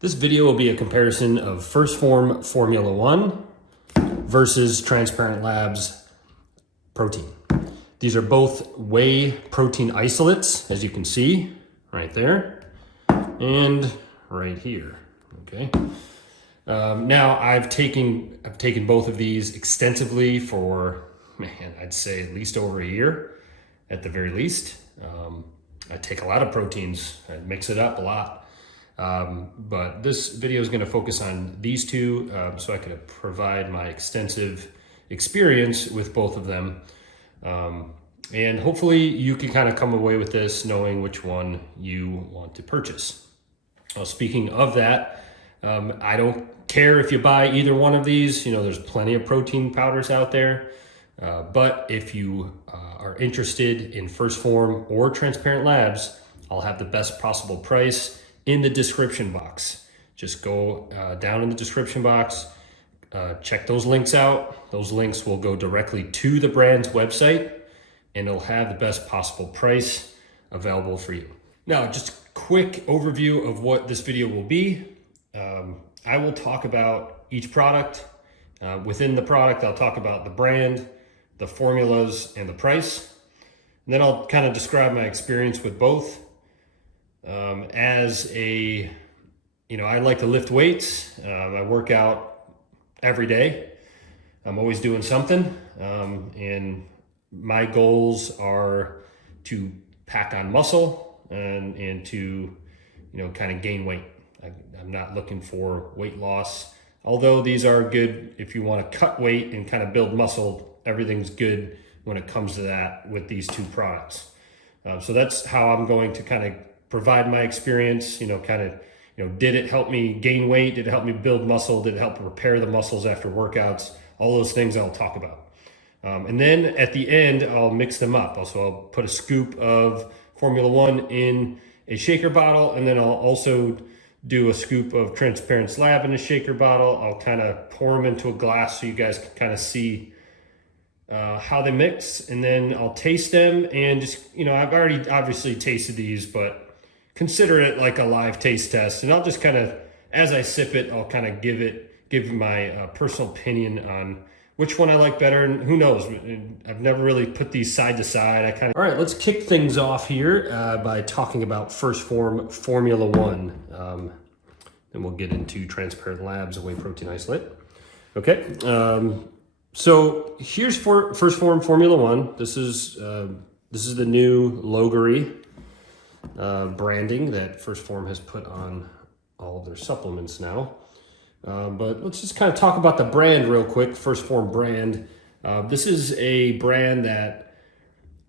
This video will be a comparison of Phorm Phormula 1 versus Transparent Labs protein. These are both whey protein isolates, as you can see right there and right here. Okay. Now I've taken both of these extensively for, man, I'd say at least over a year, at the very least. I take a lot of proteins, I mix it up a lot. But this video is going to focus on these two, so I can provide my extensive experience with both of them. And hopefully you can kind of come away with this knowing which one you want to purchase. Well, speaking of that, I don't care if you buy either one of these. You know, there's plenty of protein powders out there. But if you are interested in Phorm or Transparent Labs, I'll have the best possible price in the description box. Just go down in the description box, check those links out. Those links will go directly to the brand's website and it'll have the best possible price available for you. Now, just a quick overview of what this video will be. I will talk about each product. Within the product, I'll talk about the brand, the formulas, and the price. And then I'll kind of describe my experience with both. As a, I like to lift weights. I work out every day. I'm always doing something. And my goals are to pack on muscle and to, kind of gain weight. I'm not looking for weight loss. Although these are good if you want to cut weight and kind of build muscle, everything's good when it comes to that with these two products. So that's how I'm going to kind of provide my experience, did it help me gain weight? Did it help me build muscle? Did it help repair the muscles after workouts? All those things I'll talk about. And then at the end, I'll mix them up. So I'll put a scoop of Phormula 1 in a shaker bottle, and then I'll also do a scoop of Transparent Lab in a shaker bottle. I'll kind of pour them into a glass so you guys can kind of see how they mix, and then I'll taste them and just, I've already obviously tasted these, but consider it like a live taste test. And I'll just kind of, as I sip it, I'll kind of give my personal opinion on which one I like better. And who knows, I've never really put these side to side. All right, let's kick things off here by talking about Phorm Phormula 1. Then we'll get into Transparent Labs, a whey protein isolate. Okay, so here's Phorm Phormula 1. This is the new Logery branding that Phorm has put on all of their supplements now. But let's just kind of talk about the brand real quick. Phorm brand. This is a brand that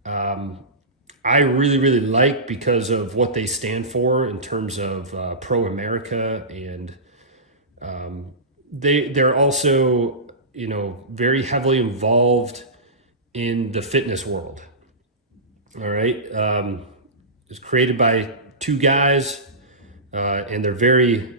I really like because of what they stand for in terms of pro-America, and they're also very heavily involved in the fitness world. All right. It's created by two guys, and they're very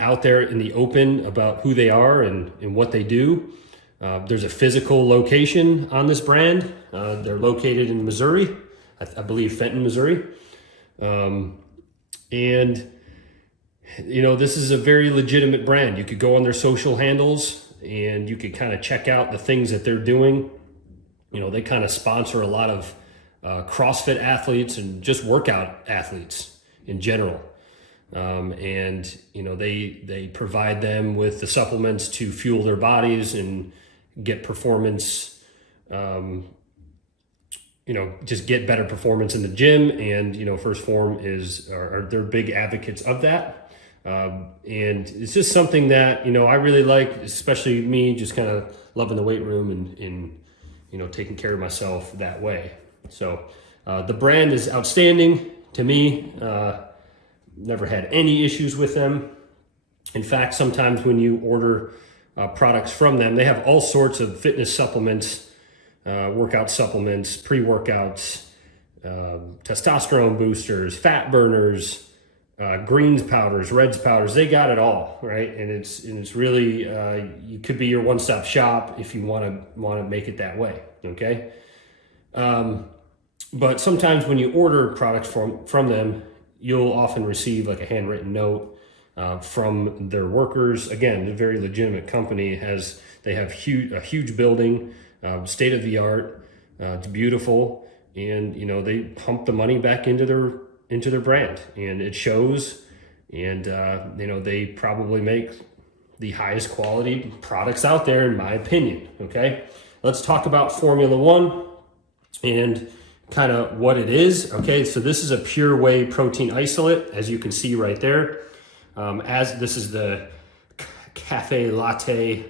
out there in the open about who they are and what they do. There's a physical location on this brand. They're located in Missouri, I believe Fenton, Missouri. And this is a very legitimate brand. You could go on their social handles and you could kind of check out the things that they're doing. They kind of sponsor a lot of CrossFit athletes and just workout athletes in general. And they provide them with the supplements to fuel their bodies and get performance, just get better performance in the gym. And, Phorm they're big advocates of that. And it's just something that, I really like, especially me just kind of loving the weight room and taking care of myself that way. So the brand is outstanding to me. Never had any issues with them. In fact, sometimes when you order products from them, they have all sorts of fitness supplements, workout supplements, pre-workouts, testosterone boosters, fat burners, greens powders, reds powders. They got it all, right? And it's really you could be your one-stop shop if you want to make it that way. Okay. But sometimes when you order products from them, you'll often receive like a handwritten note from their workers. Again, a very legitimate company. They have a huge building, state of the art. It's beautiful, and they pump the money back into their brand, and it shows. And they probably make the highest quality products out there, in my opinion. Okay, let's talk about Formula One and kind of what it is. Okay, so this is a pure whey protein isolate, as you can see right there. As this is the cafe latte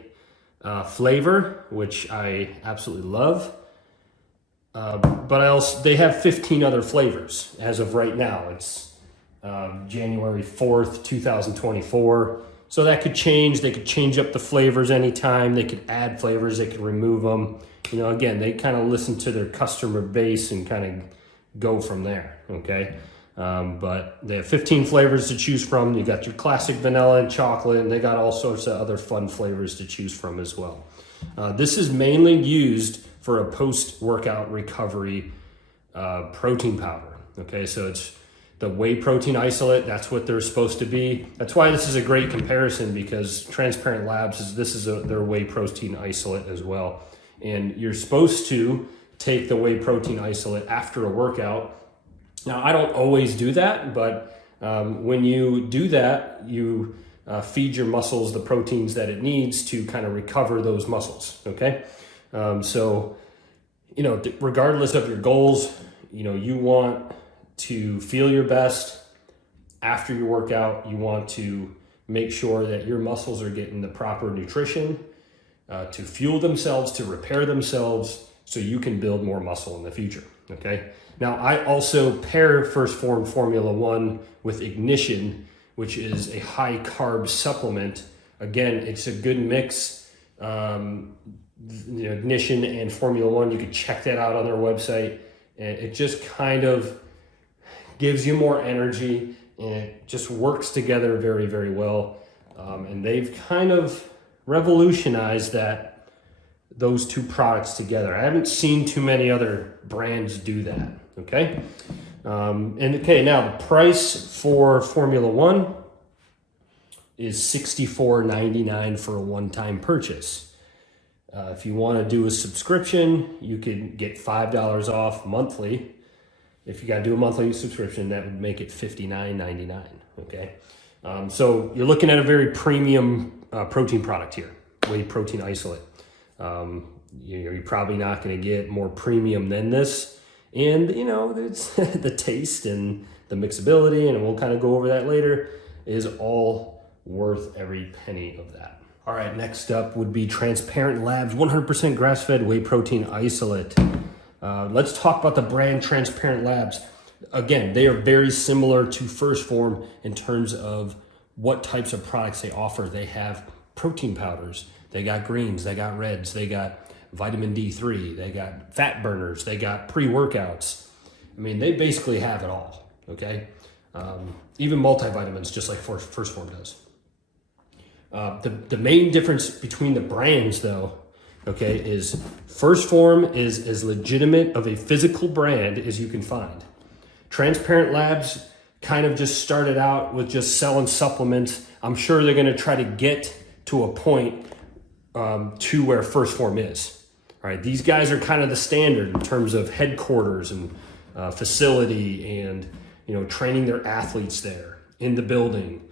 flavor, which I absolutely love. But they have 15 other flavors as of right now. It's January 4th, 2024. So that could change. They could change up the flavors anytime. They could add flavors. They could remove them. Again, they kind of listen to their customer base and kind of go from there, okay? But they have 15 flavors to choose from. You got your classic vanilla and chocolate, and they got all sorts of other fun flavors to choose from as well. This is mainly used for a post-workout recovery protein powder, okay? So it's the whey protein isolate. That's what they're supposed to be. That's why this is a great comparison, because Transparent Labs their whey protein isolate as well. And you're supposed to take the whey protein isolate after a workout. Now, I don't always do that, but when you do that, you feed your muscles the proteins that it needs to kind of recover those muscles, okay? So, regardless of your goals, you want to feel your best after your workout. You want to make sure that your muscles are getting the proper nutrition to fuel themselves, to repair themselves, so you can build more muscle in the future, okay? Now, I also pair Phorm Phormula 1 with Ignition, which is a high carb supplement. Again, it's a good mix. Ignition and Formula 1, you can check that out on their website. And it just kind of gives you more energy, and it just works together very, very well. And they've kind of revolutionized those two products together. I haven't seen too many other brands do that, okay? Now the price for Formula 1 is $64.99 for a one-time purchase. If you want to do a subscription, you can get $5 off monthly. If you got to do a monthly subscription, that would make it $59.99, okay? So you're looking at a very premium protein product here, whey protein isolate. You're probably not going to get more premium than this. And, it's the taste and the mixability, and we'll kind of go over that later, is all worth every penny of that. All right, next up would be Transparent Labs 100% grass-fed whey protein isolate. Let's talk about the brand Transparent Labs. Again, they are very similar to First Form in terms of what types of products they offer. They have protein powders. They got greens, they got reds, they got vitamin D3, they got fat burners, they got pre-workouts. I mean, they basically have it all, okay? Even multivitamins, just like First Form does. The main difference between the brands, though, okay, is First Form is as legitimate of a physical brand as you can find. Transparent Labs kind of just started out with just selling supplements. I'm sure they're going to try to get to a point to where First Form is. All right, these guys are kind of the standard in terms of headquarters and facility, and training their athletes there in the building,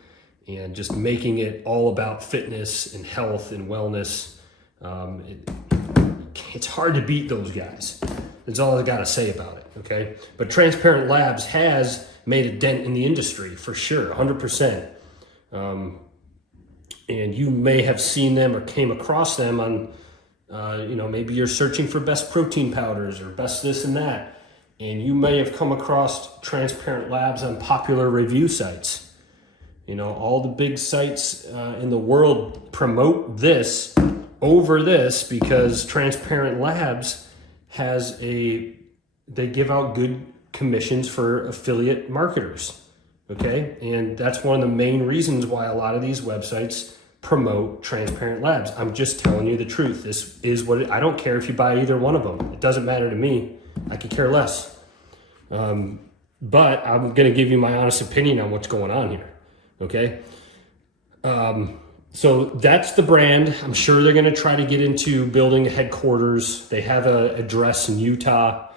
and just making it all about fitness and health and wellness. It's hard to beat those guys. That's all I got to say about it, okay? But Transparent Labs has made a dent in the industry for sure, 100%. And you may have seen them or came across them on, maybe you're searching for best protein powders or best this and that. And you may have come across Transparent Labs on popular review sites. All the big sites in the world promote this over this because Transparent Labs they give out good commissions for affiliate marketers, okay? And that's one of the main reasons why a lot of these websites promote Transparent Labs. I'm just telling you the truth. This is I don't care if you buy either one of them. It doesn't matter to me. I could care less. But I'm going to give you my honest opinion on what's going on here, okay? So that's the brand. I'm sure they're going to try to get into building a headquarters. They have an address in Utah,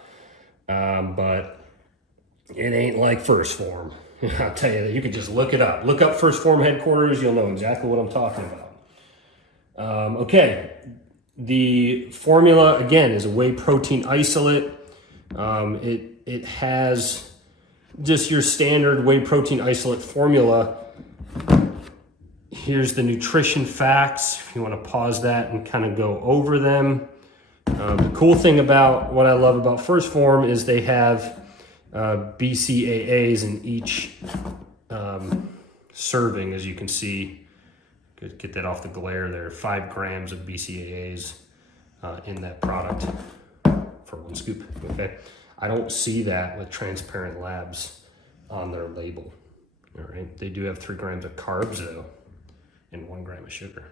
but it ain't like First Phorm. I'll tell you that. You could just look it up. Look up First Phorm headquarters. You'll know exactly what I'm talking about. Okay. The formula, again, is a whey protein isolate. It has just your standard whey protein isolate formula. Here's the nutrition facts, if you want to pause that and kind of go over them. The cool thing about what I love about First Phorm is they have BCAAs in each serving, as you can see. Get that off the glare there. 5 grams of BCAAs in that product for 1 scoop. Okay, I don't see that with Transparent Labs on their label. All right, they do have 3 grams of carbs though, and 1 gram of sugar.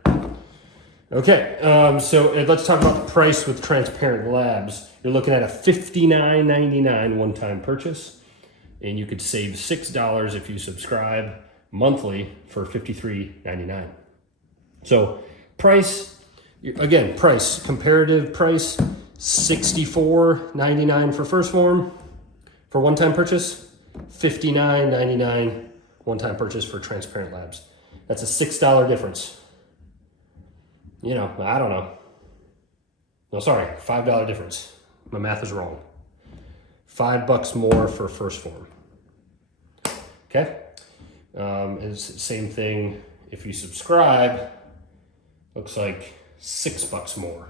Okay, so let's talk about the price with Transparent Labs. You're looking at a $59.99 one-time purchase, and you could save $6 if you subscribe monthly for $53.99. So price, again, price, comparative price, $64.99 for First Phorm for one-time purchase, $59.99 one-time purchase for Transparent Labs. That's a $6 difference. You know, I don't know. No, sorry, $5 difference. My math is wrong. $5 more for First Phorm. Okay? It's the same thing if you subscribe. Looks like $6 more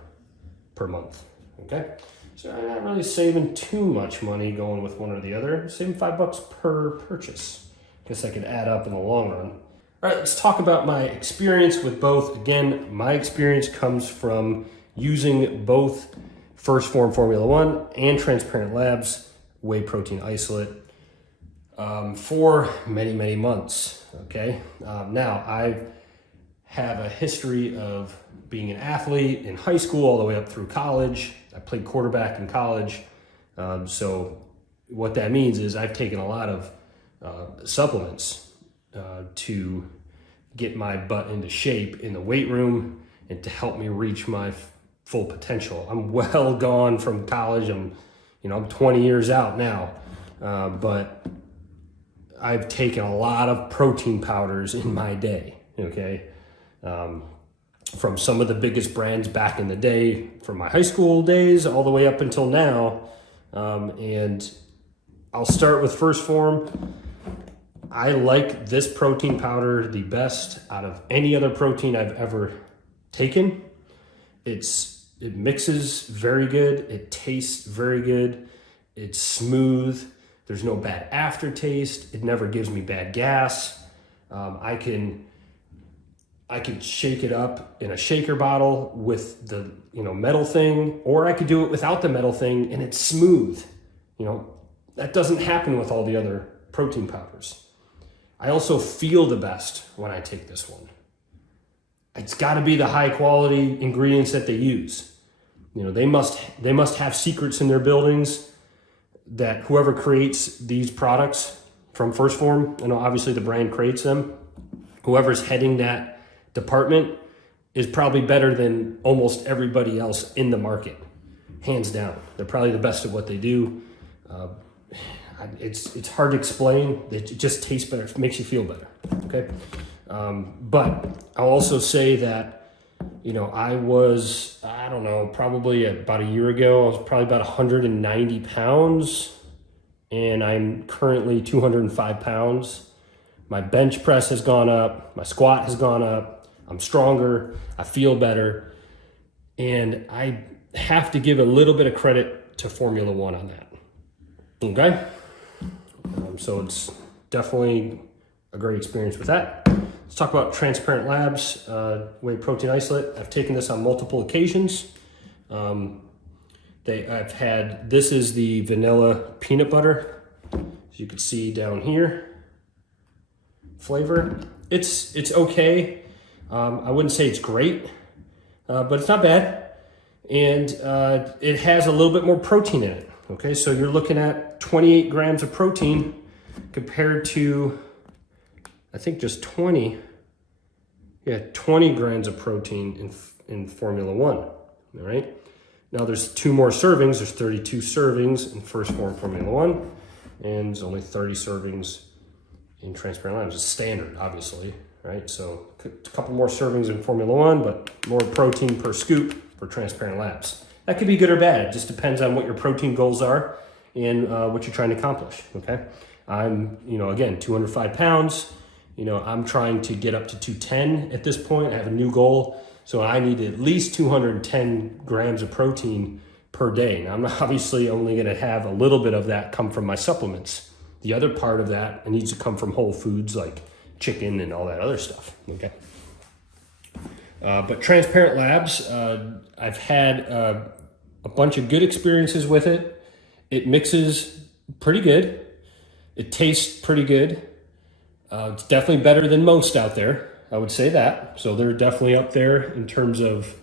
per month. Okay? So I'm not really saving too much money going with one or the other. Saving $5 per purchase. Guess I could add up in the long run. All right, let's talk about my experience with both. Again, my experience comes from using both First Phorm Formula 1 and Transparent Labs whey protein isolate for many, many months, okay? Now, I have a history of being an athlete in high school all the way up through college. I played quarterback in college. So what that means is I've taken a lot of supplements to get my butt into shape in the weight room and to help me reach my full potential. I'm well gone from college. I'm 20 years out now, but I've taken a lot of protein powders in my day, okay? From some of the biggest brands back in the day, from my high school days all the way up until now. And I'll start with First Phorm. I like this protein powder the best out of any other protein I've ever taken. It mixes very good. It tastes very good. It's smooth. There's no bad aftertaste. It never gives me bad gas. I can shake it up in a shaker bottle with the metal thing, or I could do it without the metal thing and it's smooth. That doesn't happen with all the other protein powders. I also feel the best when I take this one. It's got to be the high quality ingredients that they use. They must have secrets in their buildings that whoever creates these products from First Phorm, obviously the brand creates them. Whoever's heading that department is probably better than almost everybody else in the market, hands down. They're probably the best at what they do. It's hard to explain. It just tastes better. It makes you feel better. Okay. But I'll also say that, I was, probably about a year ago, I was probably about 190 pounds and I'm currently 205 pounds. My bench press has gone up. My squat has gone up. I'm stronger. I feel better. And I have to give a little bit of credit to Formula 1 on that. Okay. So it's definitely a great experience with that. Let's talk about Transparent Labs whey protein isolate. I've taken this on multiple occasions. This is the vanilla peanut butter, as you can see down here. Flavor, it's okay. I wouldn't say it's great, but it's not bad. And it has a little bit more protein in it. Okay, so you're looking at 28 grams of protein compared to, I think, just 20 Yeah, 20 grams of protein in Formula One, all right? Now there's 2 more servings. There's 32 servings in First Phorm Formula One, and there's only 30 servings in Transparent Labs. It's standard, obviously, right? So a couple more servings in Formula One, but more protein per scoop for Transparent Labs. That could be good or bad. It just depends on what your protein goals are and what you're trying to accomplish, okay? I'm, again, 205 pounds. I'm trying to get up to 210 at this point. I have a new goal. So I need at least 210 grams of protein per day. Now I'm obviously only gonna have a little bit of that come from my supplements. The other part of that needs to come from whole foods like chicken and all that other stuff, okay? But Transparent Labs, I've had a bunch of good experiences with it. It mixes pretty good. It tastes pretty good. It's definitely better than most out there. I would say that. So they're definitely up there in terms of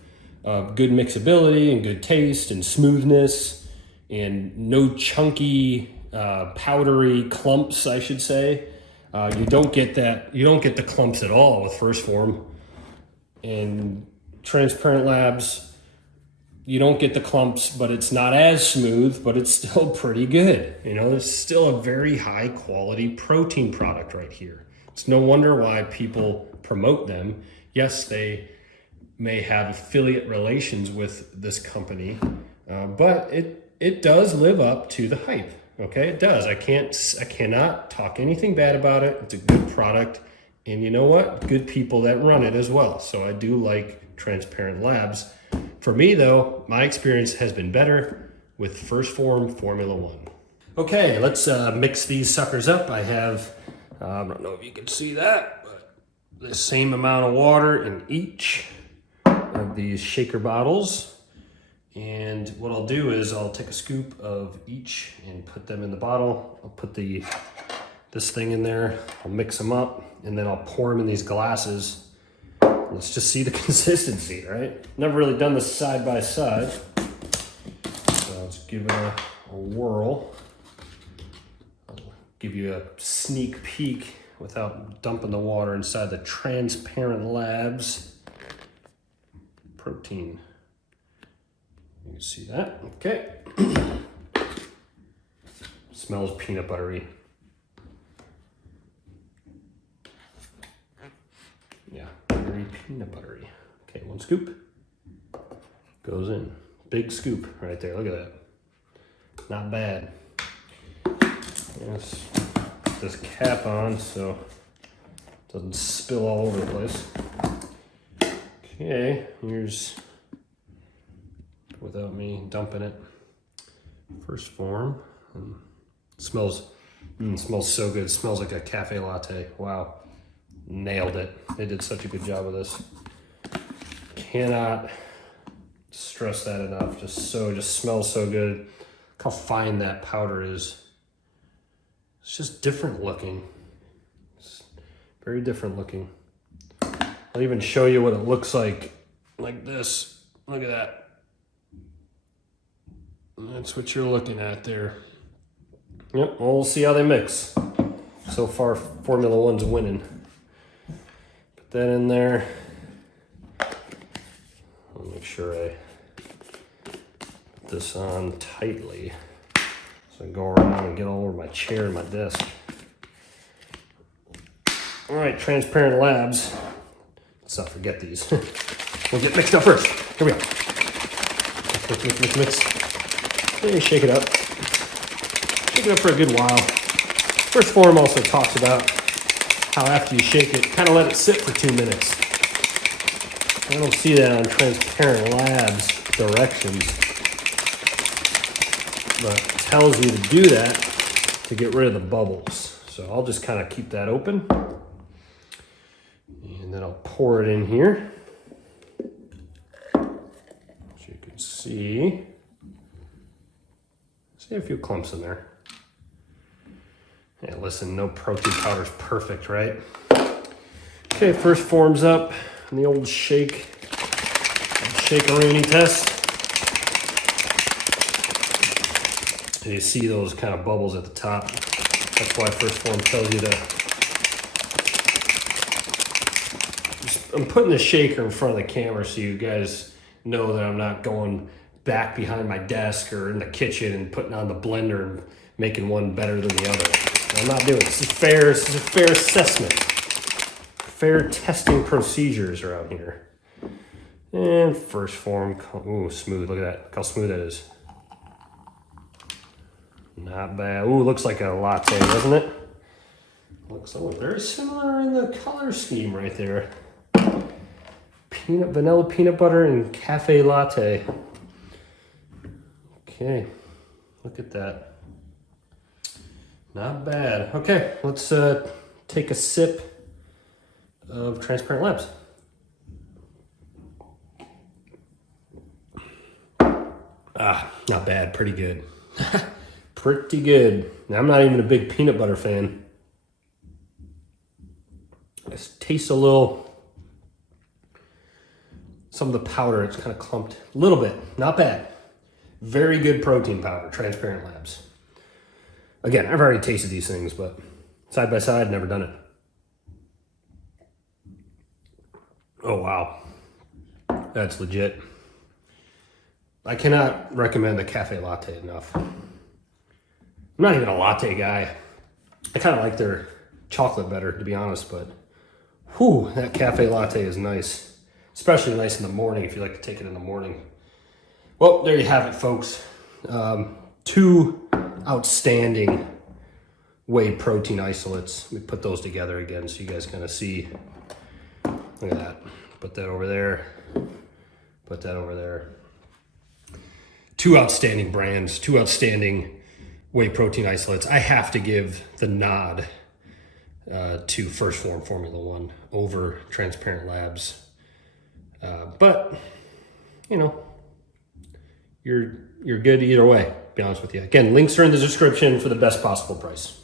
good mixability and good taste and smoothness and no chunky, powdery clumps, I should say. You don't get that. You don't get the clumps at all with First Phorm. And Transparent Labs, you don't get the clumps, but it's not as smooth, but it's still pretty good. It's still a very high quality protein product right here. It's no wonder why people promote them. Yes, they may have affiliate relations with this company, but it does live up to the hype. Okay, it does. I cannot talk anything bad about it. It's a good product, and you know what? Good people that run it as well. So I do like Transparent Labs. For me though, my experience has been better with First Phorm Formula One. Okay, let's mix these suckers up. I have, I don't know if you can see that, but the same amount of water in each of these shaker bottles. And what I'll do is I'll take a scoop of each and put them in the bottle. I'll put this thing in there, I'll mix them up, and then I'll pour them in these glasses. Let's just see the consistency, right? Never really done this side by side. So let's give it a whirl. I'll give you a sneak peek without dumping the water inside the Transparent Labs protein. You can see that, okay. Smells peanut buttery. Yeah, very peanut buttery. Okay, 1 scoop goes in. Big scoop right there, look at that. Not bad. Yes, put this cap on so it doesn't spill all over the place. Okay, here's, without me dumping it, First Phorm. It smells so good. It smells like a cafe latte. Wow. Nailed it. They did such a good job with this. Cannot stress that enough. Just smells so good. Look how fine that powder is. It's just different looking. It's very different looking. I'll even show you what it looks like this. Look at that. That's what you're looking at there. Yep, well, we'll see how they mix. So far, Formula One's winning. Put that in there. I'll make sure I put this on tightly so I can go around and get all over my chair and my desk. All right, Transparent Labs. Let's not forget these. We'll get mixed up first. Here we go. Mix. Okay, shake it up. Shake it up for a good while. First Phorm also talks about how after you shake it, kind of let it sit for 2 minutes. I don't see that on Transparent Labs directions, but it tells you to do that to get rid of the bubbles. So I'll just kind of keep that open, and then I'll pour it in here. As you can see a few clumps in there. Yeah, listen, no protein powder's perfect, right? Okay, First Phorm's up in the old shake-a-rooney test. And you see those kind of bubbles at the top. That's why First Phorm tells you to just I'm putting the shaker in front of the camera so you guys know that I'm not going back behind my desk or in the kitchen and putting on the blender and making one better than the other. I'm not doing this. This is a fair assessment. Fair testing procedures around here. And first form, ooh, smooth. Look at that. Look how smooth that is. Not bad. Ooh, looks like a latte, doesn't it? Looks very similar in the color scheme right there. Vanilla peanut butter and cafe latte. Okay, look at that. Not bad. Okay, let's take a sip of Transparent Labs. Ah, not bad. Pretty good. Pretty good. Now, I'm not even a big peanut butter fan. It tastes a little, some of the powder, it's kind of clumped a little bit. Not bad. Very good protein powder, Transparent Labs. Again, I've already tasted these things, but side by side, never done it. Oh, wow. That's legit. I cannot recommend the cafe latte enough. I'm not even a latte guy. I kind of like their chocolate better, to be honest, but whew, that cafe latte is nice. Especially nice in the morning if you like to take it in the morning. Well, there you have it, folks. 2 outstanding whey protein isolates. We put those together again so you guys kind of see. Look at that. Put that over there. Put that over there. 2 outstanding brands, 2 outstanding whey protein isolates. I have to give the nod to Phorm Phormula 1 over Transparent Labs. But, you know, you're good either way, to be honest with you. Again, links are in the description for the best possible price.